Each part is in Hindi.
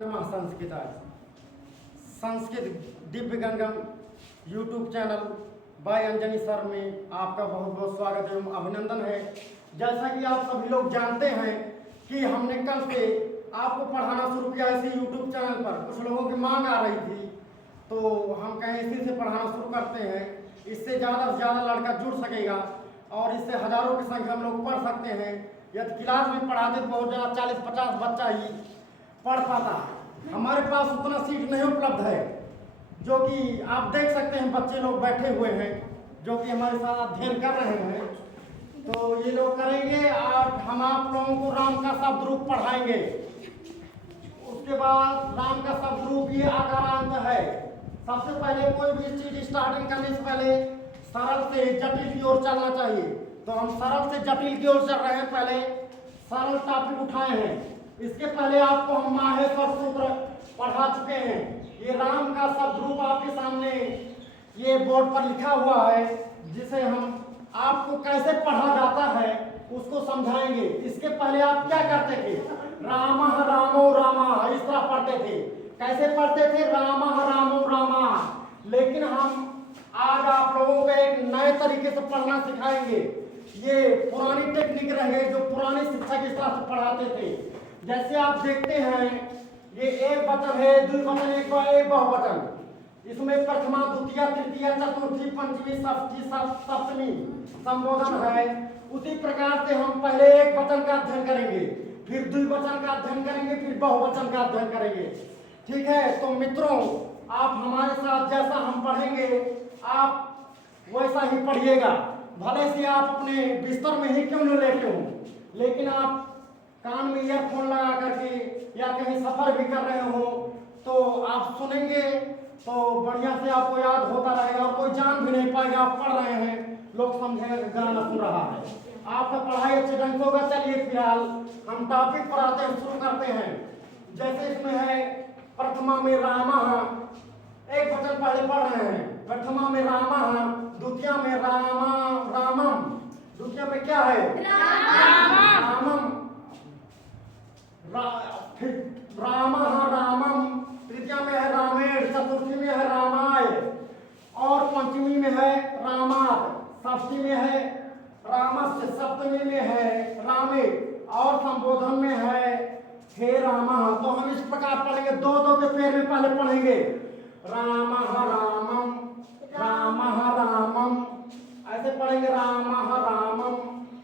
Sanskrit Sanskrit Divya Gangam YouTube channel by Anjani sir में आपका बहुत बहुत स्वागत एवं अभिनंदन है। जैसा कि आप सभी लोग जानते हैं कि हमने कल से आपको पढ़ाना शुरू किया इसी यूट्यूब चैनल पर। कुछ लोगों की मांग आ रही थी तो हम कहें इसी से पढ़ाना शुरू करते हैं। इससे ज़्यादा से ज़्यादा लड़का जुड़ सकेगा और इससे हज़ारों की संख्या में लोग पढ़ सकते हैं। यदि क्लास में पढ़ाते तो बहुत ज़्यादा 40-50 बच्चा ही पढ़ पाता है। हमारे पास उतना सीट नहीं उपलब्ध है, जो कि आप देख सकते हैं बच्चे लोग बैठे हुए हैं जो कि हमारे साथ अध्ययन कर रहे हैं। तो ये लोग करेंगे और हम आप लोगों को राम का शब्द रूप पढ़ाएंगे। उसके बाद राम का शब्द रूप ये आकारांत है। सबसे पहले कोई भी चीज स्टार्टिंग करने से पहले सरल से जटिल की ओर चलना चाहिए। तो हम सरल से जटिल की ओर चल रहे हैं। पहले सरल टॉपिक उठाए हैं। इसके पहले आपको हम माहेश्वर सूत्र पढ़ा चुके हैं। ये राम का शब्द रूप आपके सामने ये बोर्ड पर लिखा हुआ है, जिसे हम आपको कैसे पढ़ा जाता है उसको समझाएंगे। इसके पहले आप क्या करते थे? रामा रामो रामा इस तरह पढ़ते थे। कैसे पढ़ते थे? रामा रामो रामा। लेकिन हम आज आप लोगों को एक नए तरीके से पढ़ना सिखाएंगे। ये पुरानी टेक्निक रहे जो पुराने शिक्षक इस तरह से पढ़ाते थे। जैसे आप देखते हैं ये एक वचन है, द्विवचन एक बहुवचन। इसमें प्रथमा द्वितीय तृतीय चतुर्थी पंचमी षष्ठी सप्तमी संबोधन है। उसी प्रकार से हम पहले एक वचन का अध्ययन करेंगे, फिर द्विवचन का अध्ययन करेंगे, फिर बहुवचन का अध्ययन करेंगे। ठीक है? तो मित्रों, आप हमारे साथ जैसा हम पढ़ेंगे आप वैसा ही पढ़िएगा। भले से आप अपने बिस्तर में ही क्यों न लेटे हो, लेकिन आप कान में ईयरफोन लगा करके या कहीं सफर भी कर रहे हो तो आप सुनेंगे तो बढ़िया से आपको याद होता रहेगा और कोई जान भी नहीं पाएगा आप पढ़ रहे हैं। लोग समझेंगे कि गाना सुन रहा है। आपका पढ़ाई अच्छे ढंग से होगा। चलिए फिलहाल हम टॉपिक पर आते हैं, शुरू करते हैं। जैसे इसमें है प्रथमा में रामा, एक वचन पहले पढ़ रहे हैं। प्रथमा में रामा, द्वितीय में रामम। द्वितीय में क्या है? रामम। फिर रामम। तृतीय में है रामेण, चतुर्थी में है रामाय और पंचमी में है रामात, षष्ठी में है रामस्य, सप्तमी में है रामे और संबोधन में है हे रामा। तो हम इस प्रकार पढ़ेंगे, दो दो के पेड़ में पहले पढ़ेंगे रामः रामम, रामः रामम, ऐसे पढ़ेंगे रामः रामम,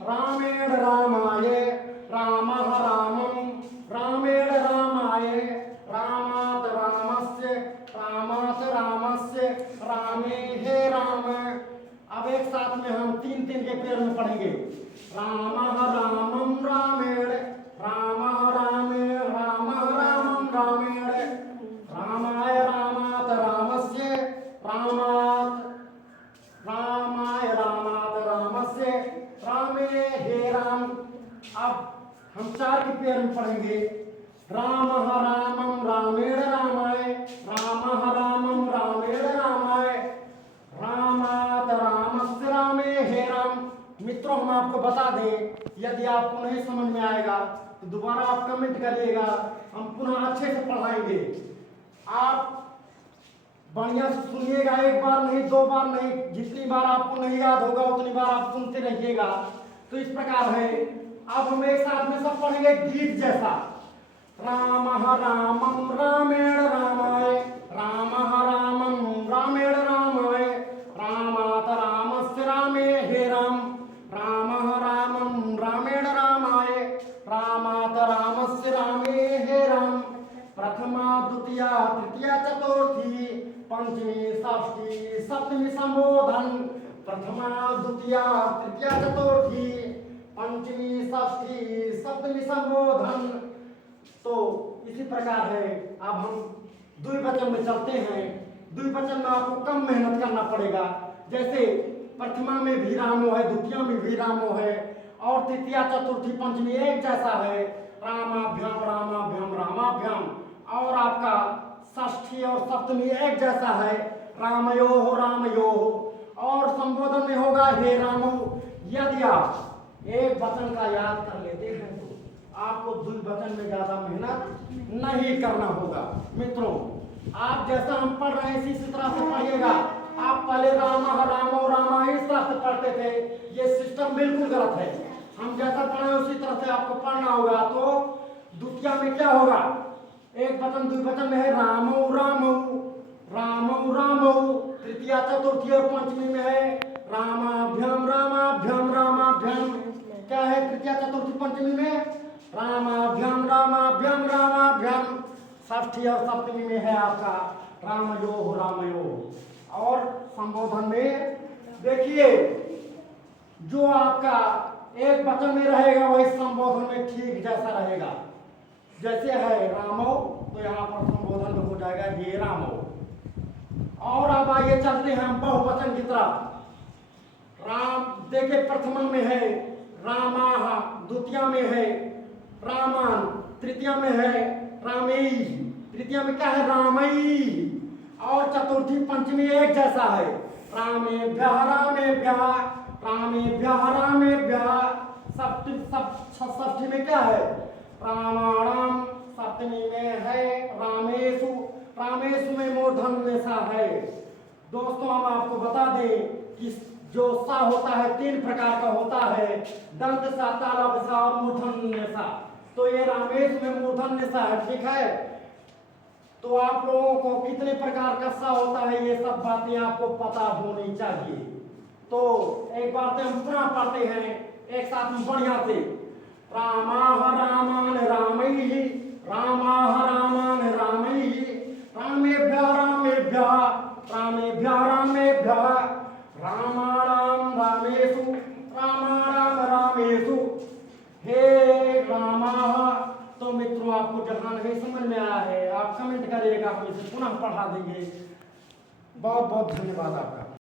रामेण रामाय, रामः रामम, रामेण रामाय, रामात रामस्य, रामात रामस्य, रामे हे राम। अब एक साथ में हम तीन तीन के पेड़ में पढ़ेंगे रामः रामम रामेण, रामः रामेण, रामः रामम रामेण, रामाय रामात रामस्य, रामात रामाय रामात रामस्य, रामे हे राम। अब हम चार के पेड़ में पढ़ेंगे रामः रामम रामेण रामाय, रामः रामम रामेण रामाय, रामात रामस्य, रामे हे राम। मित्रों, हम आपको बता दें, यदि आपको नहीं समझ में आएगा तो दोबारा आप कमेंट करिएगा, हम पुनः अच्छे से पढ़ाएंगे। आप बढ़िया से सुनिएगा, एक बार नहीं, दो बार नहीं, जितनी बार आपको नहीं याद होगा उतनी बार आप सुनते रहिएगा। तो इस प्रकार है। अब हम एक साथ में सब पढ़ेंगे गीत जैसा। रामः रामम रामेण रामाय, रामः रामम रामेण रामाय, रामात रामस्य, रामे हे राम, रामः रामम रामेण रामाय, रामात रामस्य, रामे हे राम। प्रथमा द्वितीय तृतीय चतुर्थी पंचमी षष्ठी सप्तमी संबोधन। प्रथमा द्वितीय तृतीय चतुर्थी पंचमी षष्ठी सप्तमी संबोधन। तो इसी प्रकार है। अब हम द्विवचन में चलते हैं। द्विवचन में आपको कम मेहनत करना पड़ेगा। जैसे प्रथमा में भी रामो है, द्वितीय में भी रामो है और तृतीय चतुर्थी पंचमी एक जैसा है, रामाभ्याम रामाभ्याम रामाभ्याम। और आपका षष्ठी और सप्तमी एक जैसा है, रामयोः रामयोः। और संबोधन में होगा हे रामो। यदि आप एक वचन का याद कर लेते हैं तो आपको द्विवचन में ज्यादा मेहनत नहीं करना होगा। मित्रों, आप जैसा हम पढ़ रहे हैं इसी तरह से पढ़िएगा। आप पहले रामा रामो रामा इस तरह से पढ़ते थे, ये सिस्टम बिल्कुल गलत है। हम जैसा पढ़े उसी तरह से आपको पढ़ना होगा। तो द्वितीया में क्या होगा? एक वचन द्विवचन में है रामो रामो, रामो रामो। तृतीया चतुर्थी और पंचमी में है रामाभ्याम रामाभ्याम रामाभ्याम। क्या है तृतीया चतुर्थी पंचमी में? रामाभ्याम रामाभ्याम रामाभ्याम। षष्ठी और सप्तमी में है आपका रामयो रामयो। और संबोधन में देखिए, जो आपका एक वचन में रहेगा वही संबोधन में ठीक जैसा रहेगा। जैसे है रामो, तो यहाँ पर संबोधन हो जाएगा ये रामो। और अब आइए चलते हैं हम बहुवचन की तरफ। राम देखिए, प्रथमा में है रामाः, द्वितीया में है रामान, तृतीया में है रामेय, तृतीया में क्या है रामई, और चतुर्थी पंचमी एक जैसा है रामेभ्यः रामेभ्यः रामेभ्यः रामेभ्यः। षष्ठी में क्या है रामाणाम, सप्तमी में है रामेषु, रामेषु में मूर्धन नेसा है। दोस्तों, हम आपको बता दें कि जो सा होता है तीन प्रकार का होता है, दंत सा, तालव्य सा और मूर्धन नेसा। तो ये रामेश में मूर्धन नेसा है, ठीक है। तो आप लोगों को कितने प्रकार का सा होता है ये सब बातें आपको पता होनी चाहिए। तो एक बार हम पुनः पढ़ते हैं एक साथ में बढ़िया से। रामाः रामान रामैः, रामाः रामान रामैः, रामेभ्यः रामेभ्यः रामेभ्यः रामेभ्यः रामाणां रामेषु रामाणां रामेषु। हे रामाः। तो मित्रों, आपको जहां नहीं समझ में आया है आप कमेंट करिएगा, हम इसे पुनः पढ़ा देंगे। बहुत बहुत धन्यवाद आपका।